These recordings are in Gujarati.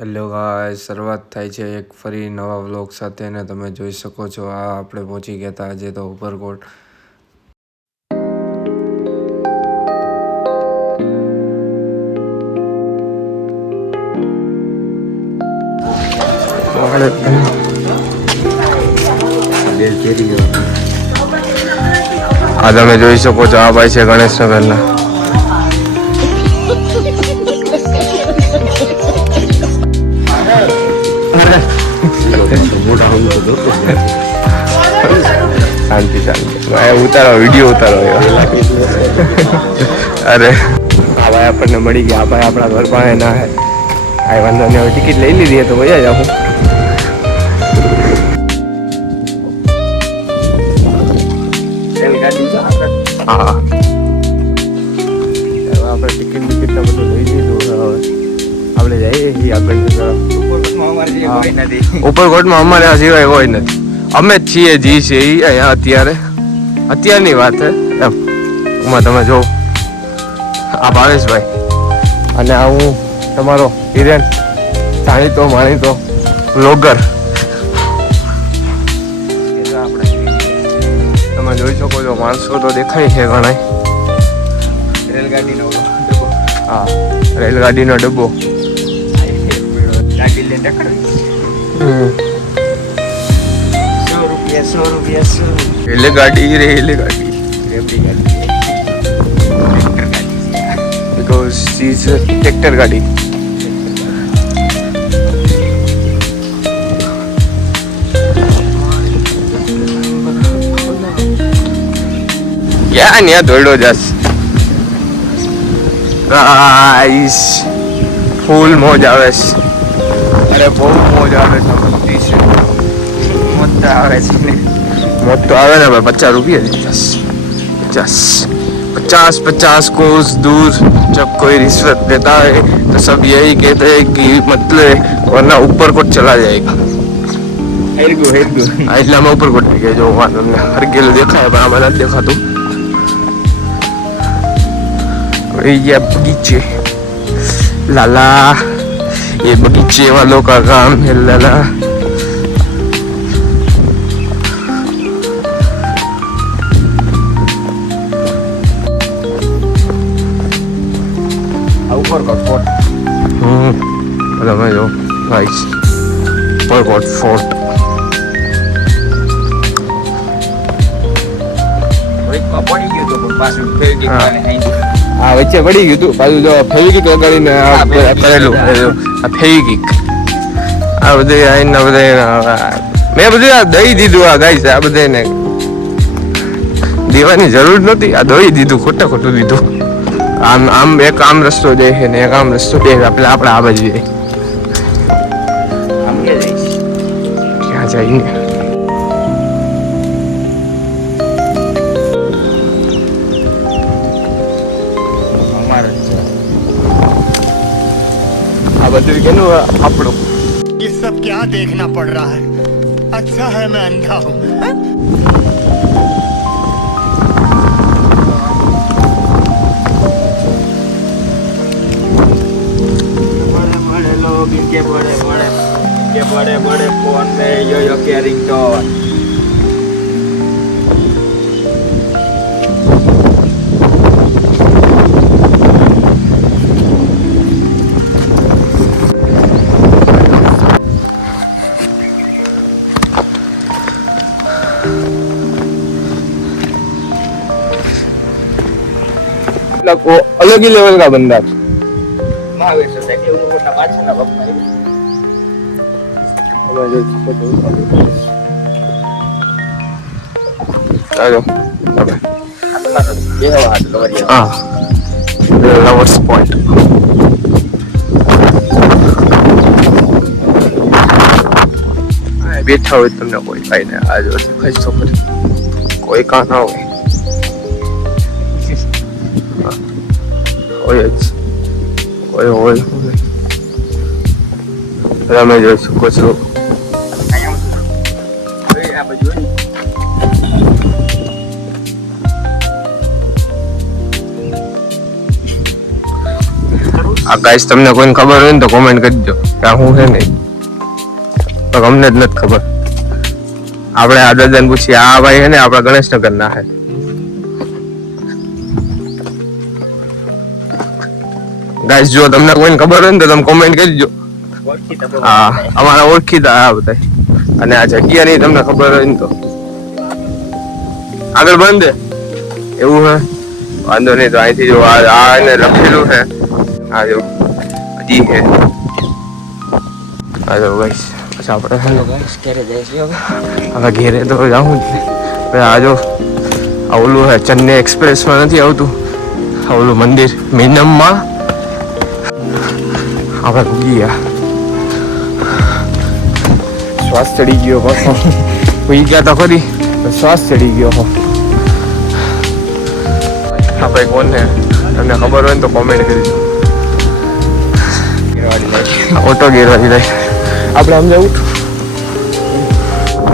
હેલો ગાઈસ, શરૂઆત થાય છે એક ફરી નવા વ્લોગ સાથે ને તમે જોઈ શકો છો આ આપણે પહોંચી ગયા હતા આજે તો ઉપરકોટ. આ તમે જોઈ શકો છો આ ભાઈ છે ગણેશનગરના. શાંતિ ઉતારો, વિડીયો ઉતારો. અરે આ ભાઈ આપણને મળી ગયા. આ ભાઈ આપણા ઘર પાસે ના હે. આ વાંધો નહીં, હવે ટિકિટ લઈ લીધી તો વયા જાઉં. હા, આપણે ટિકિટ બધું લઈ લીધું. હવે આપણે જઈએ ઉપરકોટમાં. અમારે આ સિવાય કોઈ નથી. અમે જ છીએ જી છે અહીંયા અત્યારની વાત છે એમ. એમાં તમે જો આ ભાવેશભાઈ અને આ હું તમારો હિરેન, જાણીતો માણીતો વ્લોગર. તમે જોઈ શકો છો માણસો તો દેખાય છે ઘણા. રેલગાડીનો ડબ્બો. હા, રેલગાડીનો ડબ્બો. રેલગાડી because she's a tractor ગાડી. ક્યાં ન્યા દોડો જાસ ગાઈસ. ફૂલ મોજ આવે છે. અરે બહુ મોજ આવે છે. મોજ તો આવે છે ને. મોજ તો આવે ને ભાઈ. 50 રૂપિયા 50 कोस दूर. जब कोई रिश्वत देता है तो सब यही कहते हैं कि मतलब वरना ऊपरकोट चला जाएगा. એટલે અમે ઉપરકોટ થઈ ગયા. જો તમને હરગેલું દેખાય પણ આમાં નથી દેખાતું. ये बगीचे लाला, ये बगीचे वालों का काम है लाला. ઉપરકોટ ફોર્ટ. તમે જો ગાઈસ, ઉપરકોટ ફોર્ટ. પડી ગયું તો પાછું હા વચ્ચે પડી ગયું હતું. પાછું જો ફેવિકિક લગાડીને કરેલું આ ફેવિકિક. આ બધું આઈને બધા મેં બધું આ દઈ દીધું. આ ગાઈસ આ બધાને દેવાની જરૂર નહોતી. આ દઈ દીધું, ખોટું દીધું. આમ એક આમ રસ્તો જાય છે ને એક આમ રસ્તો જાય. આપણે આ બાજુ જાય. ક્યાં જઈને ये सब क्या देखना पड़ रहा है? अच्छा है मैं अंधा हूँ. बड़े लोग इनके बड़े फोन में यो क्या रिंगटोन. वो अलग ही लेवल का बंदा है. Lovers point. બેઠા હોય તમને કોઈ કઈ ને આ જો દેખાય તો કોઈ કાં ના હોય. હોય તમે જોઈ શકો છો. આ ગાઈસ તમને કોઈને ખબર હોય ને તો કોમેન્ટ કરી દો કે આ હું છે નહીં, તો અમને જ નથી ખબર. આપણે આ દાદાને પૂછીએ. આ ભાઈ છે ને આપણા ગણેશનગર ના છે. ગાઈસ જો તમને કોઈને ખબર હોય ને તો તમે કોમેન્ટ કરી દો. હા, અમારા ઓળખીતા આ બધા. અને આ જગ્યાની તમને ખબર હોય ને તો આગળ બંધ એવું હે, વાંધો નહીં. તો અહીંથી જો આ એને લખેલું છે, આ જો હજી છે. હા જો ગાઈસ પછી આપણે ઘરે જઈશું. હવે ઘેરે તો જાઉં જ ને. આ જો આ ઓલું છે ચેન્નઈ એક્સપ્રેસમાં નથી આવતું આ ઓલું મંદિર મિનમમાં. આપણે ગયા શ્વાસ ચડી ગયો પાછો. ઉઈ ગયા તો ખરી, શ્વાસ ચડી ગયો હો. આપણે કોણ ને તમને ખબર હોય ને તો કોમેન્ટ કરી દો. ઓટો ગેરવાળી જાય આપણે આમ જવું.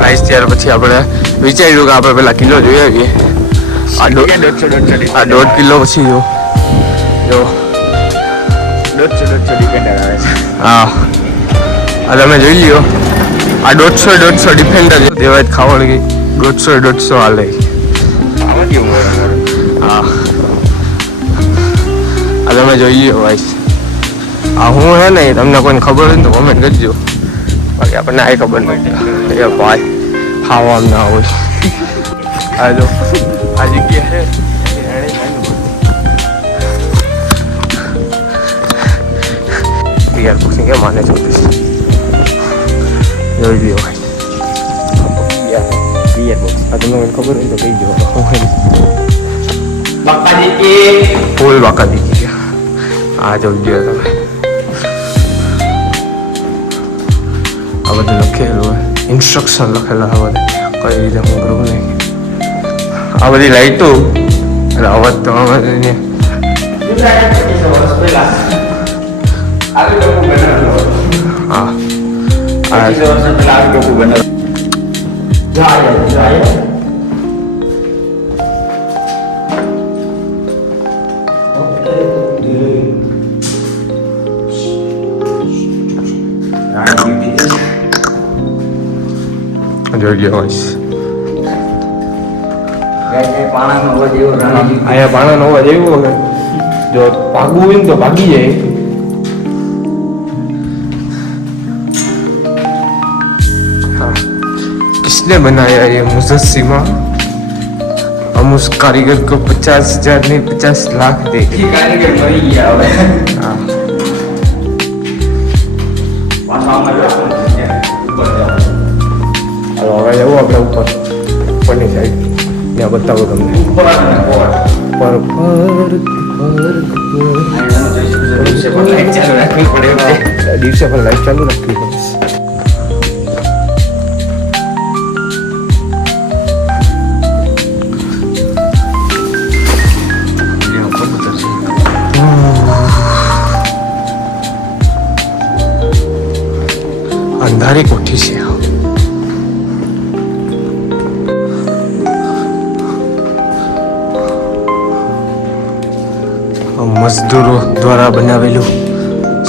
ગાઈસ ત્યાર પછી આપણે વિચાર્યું કે આપણે પેલા કિલો જોઈ આવીએ. આ 1.5 કિલો પછી જો 150 ડિપેન્ડર આવે છે. હા આ તમે જોઈ લ્યો. આ 150 ડિફેન્ડર દેવાય ખાવાની ગઈ 150 હાલે. આમાં કેવું હોય અમારું? હા આ તમે જોઈ લ્યો ભાઈ. આ હું હે ને તમને કોઈને ખબર હોય ને તો કોમેન્ટ કરજો. બાકી આપણને આ ખબર નથી એ ભાઈ ખાવા ના હોય. આ જો આ જગ્યા છે યાર. પૂછે કે માને ચોતીસ જોઈ લ્યો ભાઈ. બિયર બોક્સ આ તમને મને ખબર હોય તો કહી દો. બાપાજી કે ફૂલ બાકા દીધી ગયા. આ જોઈ લ્યો તમે. આ બધું લખેલું હોય, ઇન્સ્ટ્રક્શન લખેલા હોય કઈ રીતે હું કરવું નહીં. આ બધી લાઈટો એટલે અવાજ તો આવે ને. હા જોઈ લ્યો ભાઈ. અહીંયા પાણાનો અવાજ એવો હોય જો ભાગવું હોય ને તો ભાગી જાય. किसने बनाया ये मुजस्सिमा? हम उस कारीगर को 50,000 नहीं 50 लाख दे. કારીગર મરી ગયા હવે. हाँ હાલો હવે જવું આપણે ઉપરની સાઈડ. ત્યાં બતાવું તમને. દિવસે પણ લાઈટ ચાલુ રાખવી પડે. અંધારી કોઠી છે. મજદૂરો દ્વારા બનાવેલું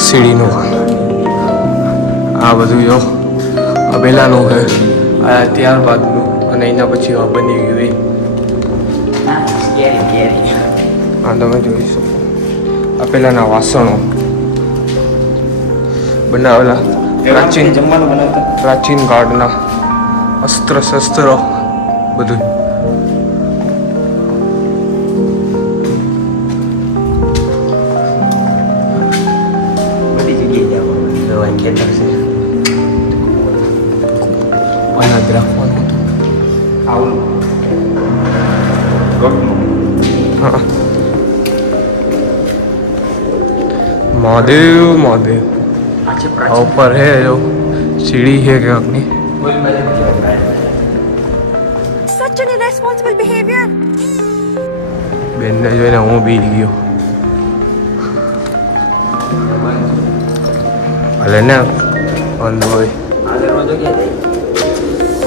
સીડીનું આ બધું જો આ પહેલાંનું છે, આ ત્યારબાદનું અને એના પછી આ બની ગયું. હા તમે જોઈ શકો આ પહેલાંના વાસણો બનાવેલા પ્રાચીન કાળના અસ્ત્ર શસ્ત્ર બધું. ખેતર છે અનાજ રાખવાનું હતું. હા મહાદેવ મહાદેવ આ ઉપર है जो सीढ़ी है क्या अपनी. Such an irresponsible behavior. બેન ને જોઈને હું બી ગયો. ભલે ને બંધ હોય.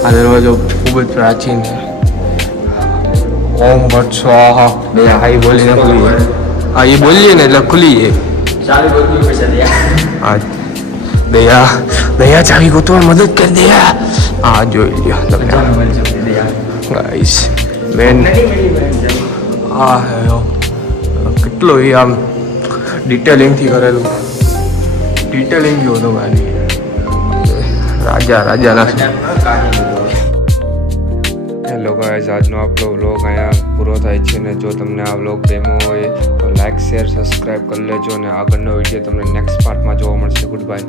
આ દરવાજો ખૂબ જ પ્રાચીન છે. ઓમ ભટ્ટ સ્વાહા બે હાઈ બોલીને ખુલી જાય. હા એ બોલીએ ને એટલે ખુલી જાય. ચાવી ગોતવી પડશે દયા. આ દયા દયા ચાવી ગોતવા મદદ કરી દયા. આ જોઈ લ્યો તમને ચાલો મળી જશે દયા. ગાઈસ મેન નથી મળી બેન ચાવી. આ હે કેટલો એ આમ ડિટેલિંગથી કરેલું ડિટેલિંગ જો તો ગાડી રાજાના કાઢી દીધો. હેલો ગાઈઝ આજનો આપણો વ્લોગ અહીંયા પૂરો થાય છે ને જો તમને આ વ્લોગ ગમ્યો હોય તો લાઈક શેર સબસ્ક્રાઈબ કરી લેજો અને આગળનો વિડીયો તમને નેક્સ્ટ પાર્ટમાં જોવા મળશે. Good bye.